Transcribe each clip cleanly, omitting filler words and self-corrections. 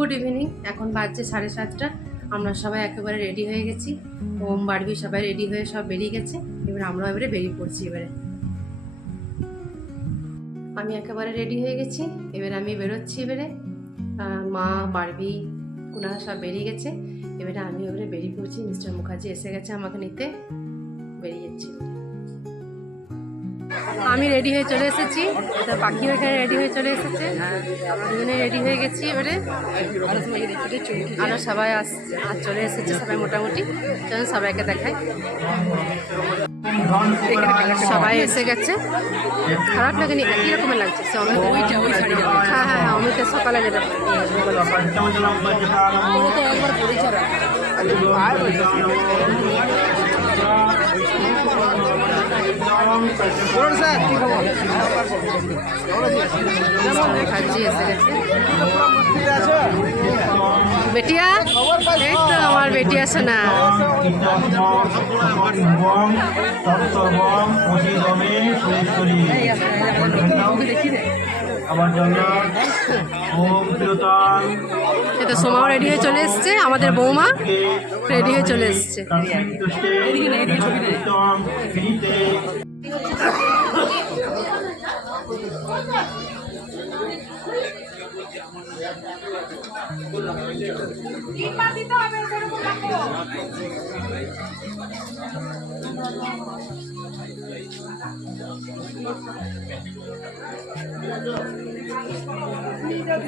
Good evening. এখন বাজছে 7:30। আমরা সবাই একেবারে রেডি হয়ে গেছি। ওম বাড়বি সবাই রেডি হয়ে সব বেরিয়ে গেছে। এবার আমরা এবারে বেরিয়ে পড়ছি। এবারে আমি একেবারে রেডি হয়ে গেছি। এবারে আমি বেরোচ্ছি। এবারে মা বাড়বি কুনাল সব বেরিয়ে গেছে। এবারে আমি এবারে বেরিয়ে পড়ছি। মিস্টার মুখার্জি এসে গেছে আমাকে নিতে। বেরিয়ে যাচ্ছি। আমি রেডি হয়ে চলে এসেছি। এটা পাখিও এখানে রেডি হয়ে চলে এসেছে। দুজনে রেডি হয়ে গেছি। এবারে আরও সবাই আসছে আর চলে এসেছে সবাই মোটামুটি। চলুন সবাইকে দেখাই। সবাই এসে গেছে। খারাপ লাগেনি, একই রকমের লাগছে। হ্যাঁ হ্যাঁ হ্যাঁ, অমিতের সকালে যেটা বেটিয়া, এই তো আমার বেটিয়া শোনা। এটা সোমাও রেডি হয়ে চলে এসছে। আমাদের বৌমা রেডি হয়ে চলে এসছে।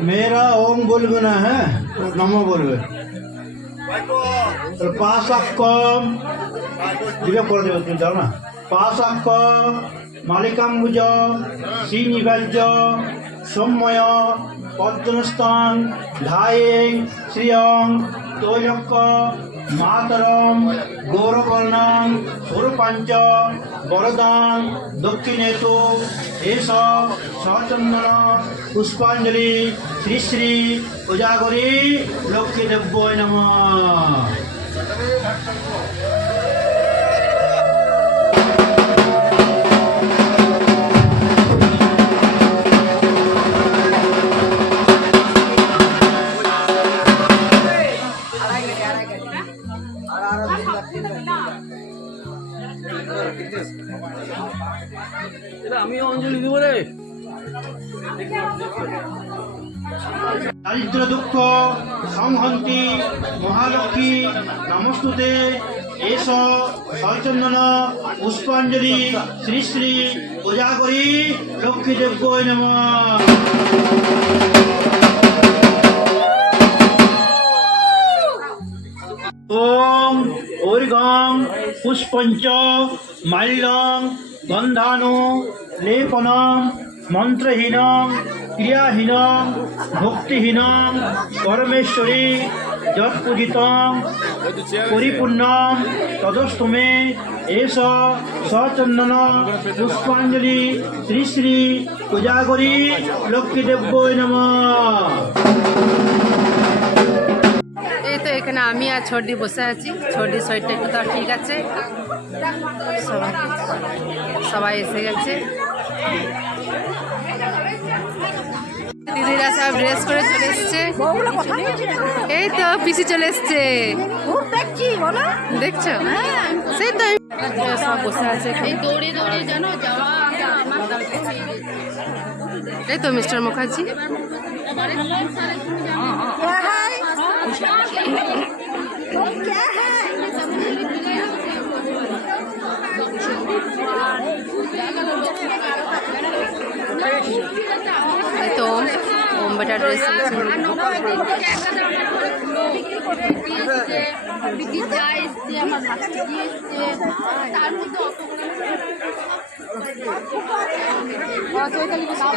मेरा ओम बोलबे ना है, नमो बोलबे। पाशाक्कम दिबे করে দেবে, তুমি যাও না। पाशाक्कम मालिकाम्बुज श्रीनिवाज्य सम्मय पद्मस्तान ধায়ে শ্রিয়ং তৈলক্য মাতরম গৌরবর্ণাং সুরপাঞ্চ বরদান দক্ষিণেতু এসব সচন্দন পুষ্পাঞ্জলি শ্রী শ্রী পূজাগরী লক্ষ্মী দেব্যই নমঃ। আমিও অঞ্জলি দিব রে। দারিদ্র দুঃখ সংহন্তি মহালক্ষ্মী নমস্তুতে এস সচন্দন পুষ্পাঞ্জলি শ্রী শ্রী পূজাগরী লক্ষ্মী দেব্যই নমঃ। ওম ঐর্ঘং পুষ্পঞ্চ মাল্যং গন্ধানু লেপনং মন্ত্রহীনং ক্রিয়াহীনং ভক্তিহীনং পরমেশ্বরী যৎপূজিতং পরিপূর্ণং তদস্তু মে এষ সচন্দন পুষ্পাঞ্জলি শ্রী শ্রী পূজাগরী লক্ষ্মী দেব্যই নমঃ। এই তো এখানে আমি আর ছোটি বসে আছি। ছোটি শরীরটা একটু তার ঠিক আছে। সবাই এসে গেছে। দিদিরা সব ড্রেস করে চলে এসছে। এই তো পিসি চলে এসছে, দেখছো? সেই তো সব বসে আছে। এই তো মিস্টার মুখার্জি। তো ওম বেটা ড্রেস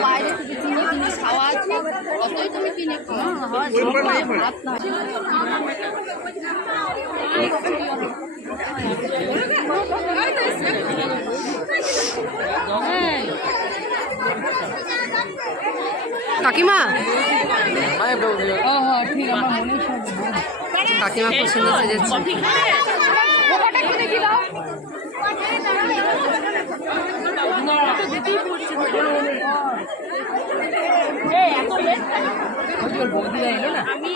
বাইরে থেকে কিনে কিনে খাওয়া আছে, কতই তুমি কিনে কাকিমা, কাকিমা খুব সুন্দর সেজেছে। আমি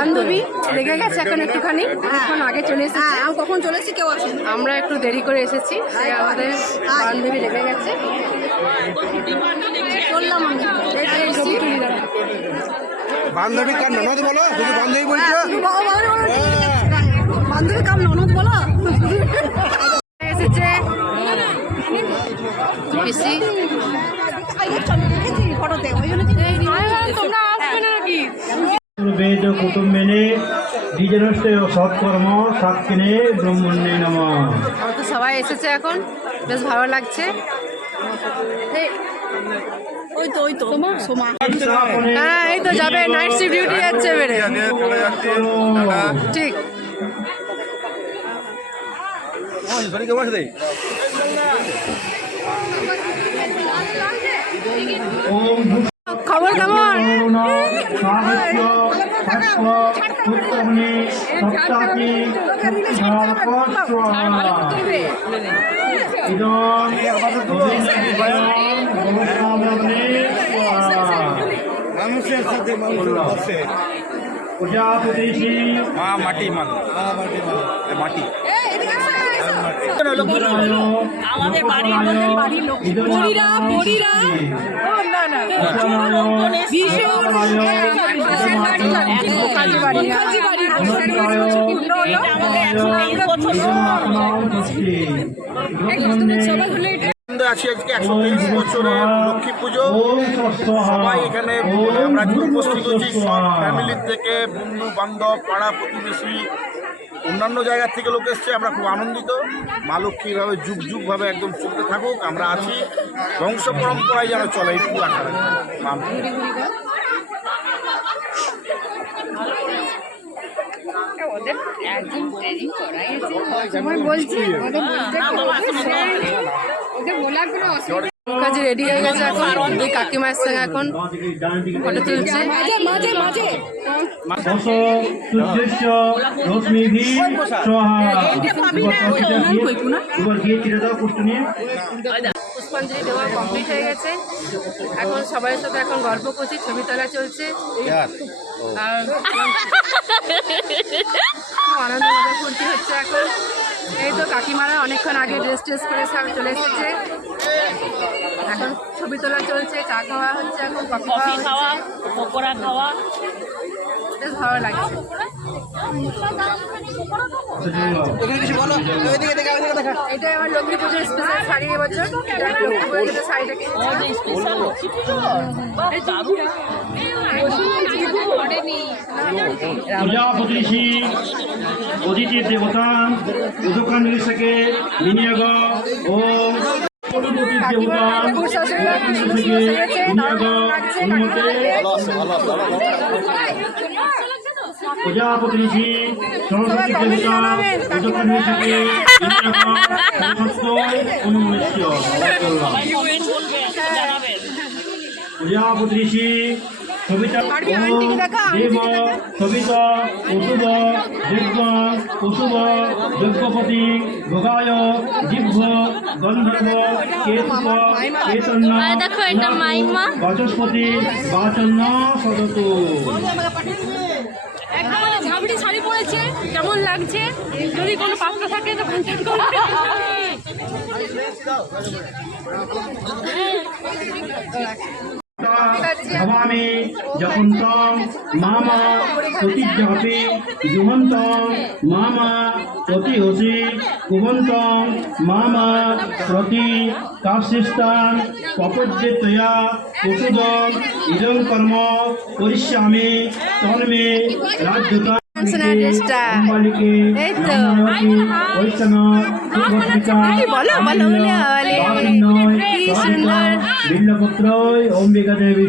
বান্ধবী লেগে গেছে এখন একটুখানি, এখন আগে চলে এসেছে। আমি কখন চলেছি কেউ আসেন। আমরা একটু দেরি করে এসেছি, তাই আমাদের বান্ধবী লেগে গেছে। চললাম আমি এই তো এসছি। বান্ধবী কার ননদ বলো, যদি বান্ধবী বলছো। বান্ধবী কাম ননদ বলো। এসেছে পিসি। ফটোতে ওই জন্য তোমরা আসবে না নাকি? বেদ কুটুম মেনে দ্বিজনস্তে সৎকর্ম সাক্ষিণে ব্রহ্মণ্যে নমঃ। আমরা তো সবাই এসেছে এখন, বেশ ভালো লাগছে। ওই তো সোমা হ্যাঁ এই তো যাবে, নাইট শিফট ডিউটি যাচ্ছে এবারে। ঠিক ওম খবর কেমন? সাহিত্য সত্য উত্তমনি সত্যাকি প্রজাপতি মাটি মাটি আমাদের বাড়ির লোক বড়িরা আছি আজকে 130 বছরের লক্ষ্মী পুজো। সবাই এখানে আমরা উপস্থিত হচ্ছি, সব ফ্যামিলির থেকে, বন্ধু বান্ধব, পাড়া প্রতিবেশী, অন্যান্য জায়গা থেকে লোক এসছে। আমরা খুব আনন্দিত। মা লক্ষ্মী এইভাবে যুগ যুগভাবে একদম চলতে থাকুক, আমরা আছি, বংশ পরম্পরায় যেন চলে, এইটুকু আশা রাখি। কাজে রেডি হয়ে গেছে এখন, দুই কাকিমার সঙ্গে এখন ফটো তুলছে। পুষ্পাঞ্জলি দেওয়া কমপ্লিট হয়ে গেছে, এখন সবাইয়ের সাথে এখন গল্প করছি, ছবি তোলা চলছে। আর আনন্দ মজা ফুর্তি হচ্ছে এখন। এই তো কাকিমারা অনেকক্ষণ আগে ড্রেস ট্রেস করে সব চলে এসেছে, এখন ছবি তোলা চলছে, চা খাওয়া হচ্ছে, এখন কফি খাওয়া, পকোড়া খাওয়া। বেশ ভালো লাগছে। এটা আমার লক্ষ্মী পুজোর স্পেশাল শাড়ি এবছর, লক্ষ্মী পুজোর শাড়িটা প্রজাপতি অদিতি দেবতা উদকান নিষেকে বিনিয়োগ ও দেবতা অনুমতে প্রজাপতি সরস্বতী দেবতা উদকান নিষেকে বিনিয়োগ অনুমোদিত প্রজাপতি সবিতা দেব সবিতা পশুব যজ্ঞ পশুব যজ্ঞপতি ভোগায় জিহ্ব গন্ধর্ব কেতুক কেতন্য বাচস্পতি বাচন্ন সদতু। ঝাবড়ি শাড়ি পরেছে, কেমন লাগছে? যদি কোনো পাত্র থাকে তো কন্ট্যাক্ট করবে। ভবামি যপন্তং মামা প্রতিজ্ঞাপি জুহন্তং মামা প্রতিহসি কুবন্তং মামা প্রতি কাশিস্তান পপজ্যেতয়া পশুদং ইদং কর্ম করিষ্যামি তন্মে রাজ্যতা অম্বিকা দেবী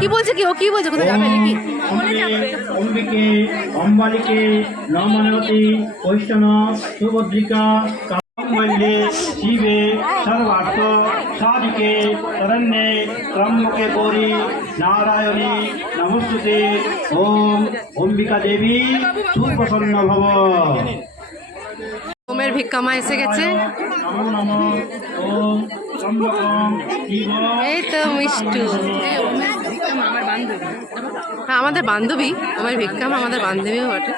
কি বলছে, কি ও কি বলছে, কোথায় যাবে নাকি? অম্বিকে অম্বালিকে নমনবতী বৈষ্ণব সুভদ্রিকা কাম্বল্যে শিবে সর্বার্থ সাধিকে শরণ্যে ত্রম্বকে গৌরী নারায়ণী নমস্তুতে। ওম অম্বিকা দেবী সুপ্রসন্ন ভব। ওমের ভিক্ষামা এসে গেছে, নমো নমঃ। ওম ত্রম্বকং শিব এই তো মিষ্টু। হ্যাঁ, আমাদের বান্ধবী, আমার ভিক্ষাম আমাদের বান্ধবীও বটে।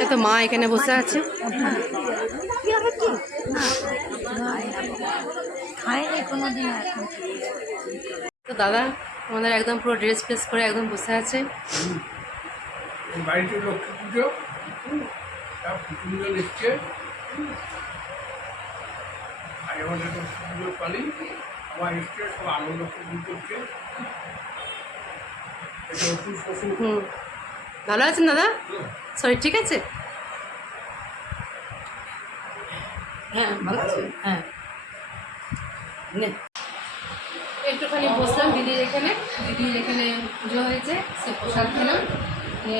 এই তো মা এখানে বসে আছে। তো দাদা আমাদের একদম পুরো ড্রেস ফ্রেস করে একদম বসে আছে। বাড়িতে লক্ষ্মী পুজো সব পুজো এসছে আর আমাদের লক্ষ্মী পুজোর পালি আবার এসছে, সব আনন্দ ফুর্তি করছে। এটা ওষুধ শ্বশুর ভালো আছেন দাদা? শরীর ঠিক আছে? হ্যাঁ ভালো আছে। হ্যাঁ একটুখানি বসলাম দিদির এখানে পুজো হয়েছে, সে প্রসাদ খেলাম।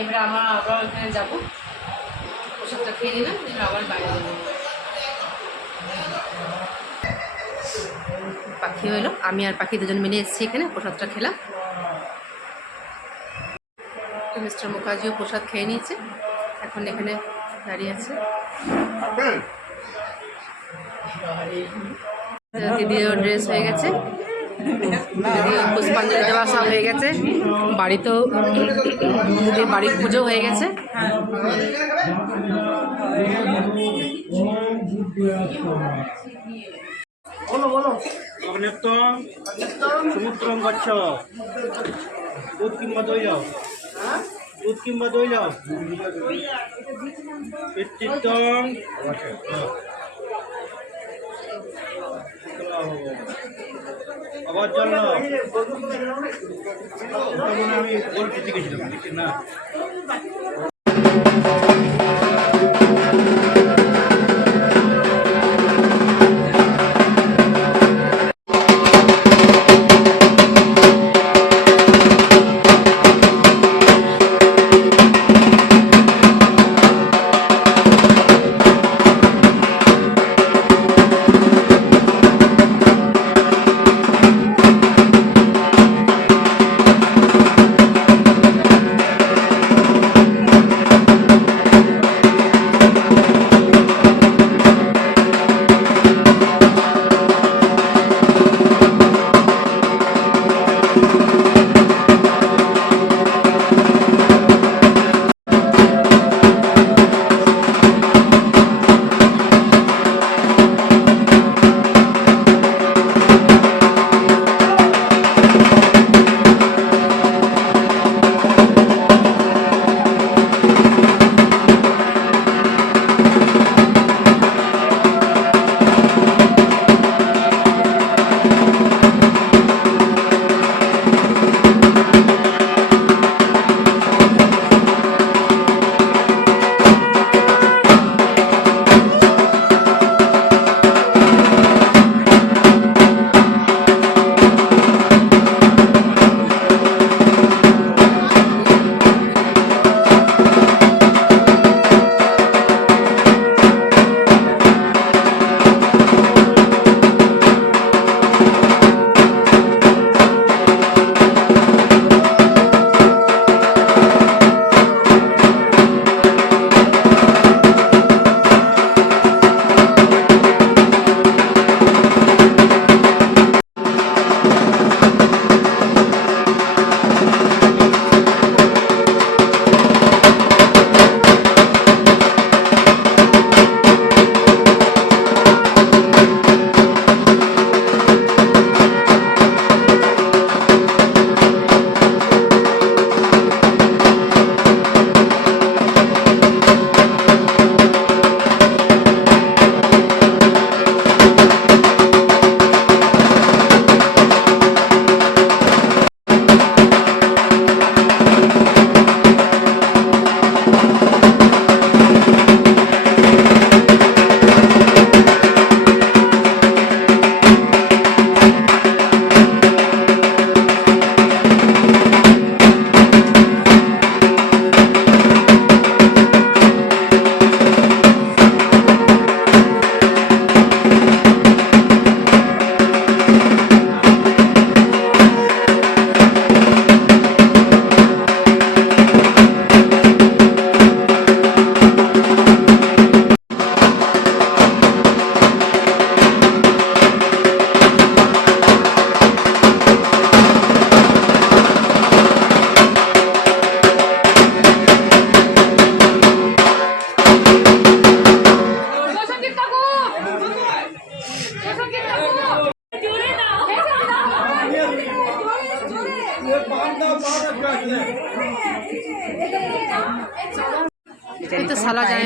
এবারে আবার ওখানে যাবো, প্রসাদটা খেয়ে নিলাম, এবার আবার বাইরে যাবো। পাখি হইলো, আমি আর পাখি দুজন মিলে এসেছি এখানে, প্রসাদটা খেলাম। মিস্টার মুখার্জিও প্রসাদ খেয়ে নিয়েছে, এখন এখানে দাঁড়িয়ে আছে। দিদিও ড্রেস হয়ে গেছে, দিদিও পুষ্পাঞ্জলি দেওয়া সব হয়ে গেছে, বাড়িতেও দিদির বাড়ির পুজো হয়ে গেছে। সমুদ্রম গচ্ছ দুধ কিংবা দই যাও, দুধ কিংবা দই যাও। চিত্তং আবার চল আমি বলতে গেছিলাম না।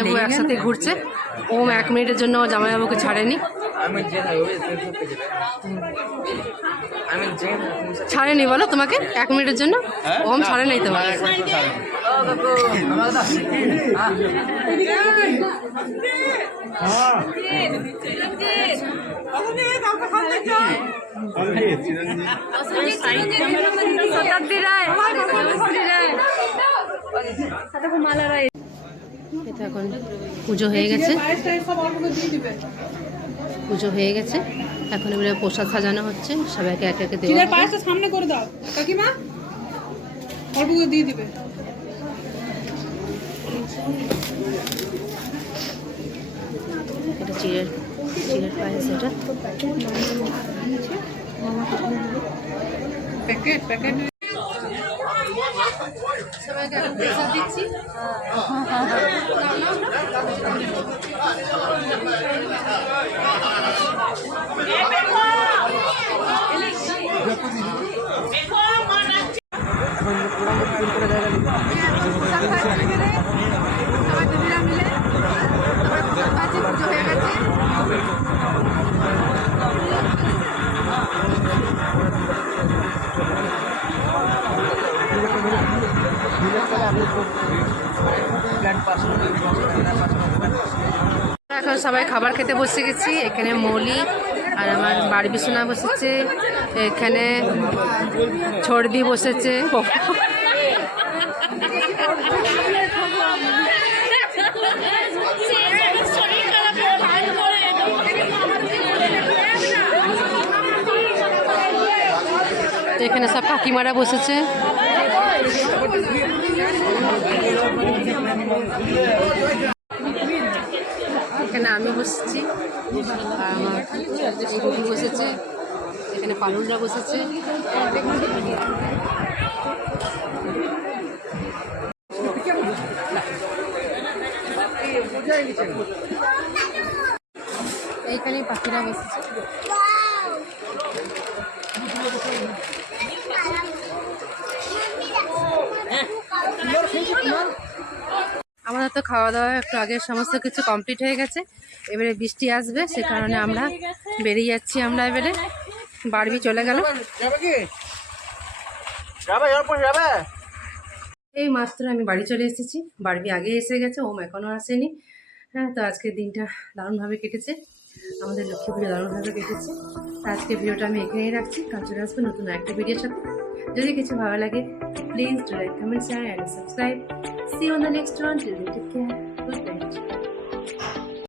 জামাইবাবু একসাথে ঘুরছে। ওম 1 মিনিটের জন্য জামাইবাবুকে ছাড়েনি, ছাড়েনি বলো তোমাকে 1 মিনিটের জন্য? ওম ছাড়ে নাই তোমাকে? এটা এখন পুজো হয়ে গেছে, পুজো হয়ে গেছে। এখন এবারে প্রসাদ সাজানো হচ্ছে, সবাইকে একে একে দেওয়া হবে। পায়েসটা সামনে করে দাও কাকিমা, অল্প করে দিয়ে দিবে। এটা চিড়ের পায়েস। এটা প্যাকেট প্যাকেট সবাইকে এখন প্রসাদ দিচ্ছি। এখন সবাই খাবার খেতে বসে গেছি। এখানে মৌলি আর আমার বাড়ি বিছানা বসেছে, এখানে ছড়দি বসেছে, এখানে সব কাকিমারা বসেছে। এখানে আমি বসেছি, আর আমার এই দিদি বসেছে, এখানে পালুনরা বসেছে। এইখানে পাখিরা বসেছে। আমাদের তো খাওয়া দাওয়া একটু আগে সমস্ত কিছু কমপ্লিট হয়ে গেছে। এবারে বৃষ্টি আসবে, সে কারণে আমরা বেরিয়ে যাচ্ছি। আমরা এবারে বাড়বি চলে গেল। এই মাত্র আমি বাড়ি চলে এসেছি, বাড়বি আগে এসে গেছে, ওম এখনও আসেনি। হ্যাঁ, তো আজকের দিনটা দারুণভাবে কেটেছে, আমাদের লক্ষ্মী পুজো দারুণভাবে কেটেছে। তো আজকে ভিডিওটা আমি এখানেই রাখছি, কাল চলে আসবো নতুন একটা ভিডিওর সাথে। যদি কিছু ভালো লাগে please do like, comment, share and subscribe. See you on the next one. Till then take care.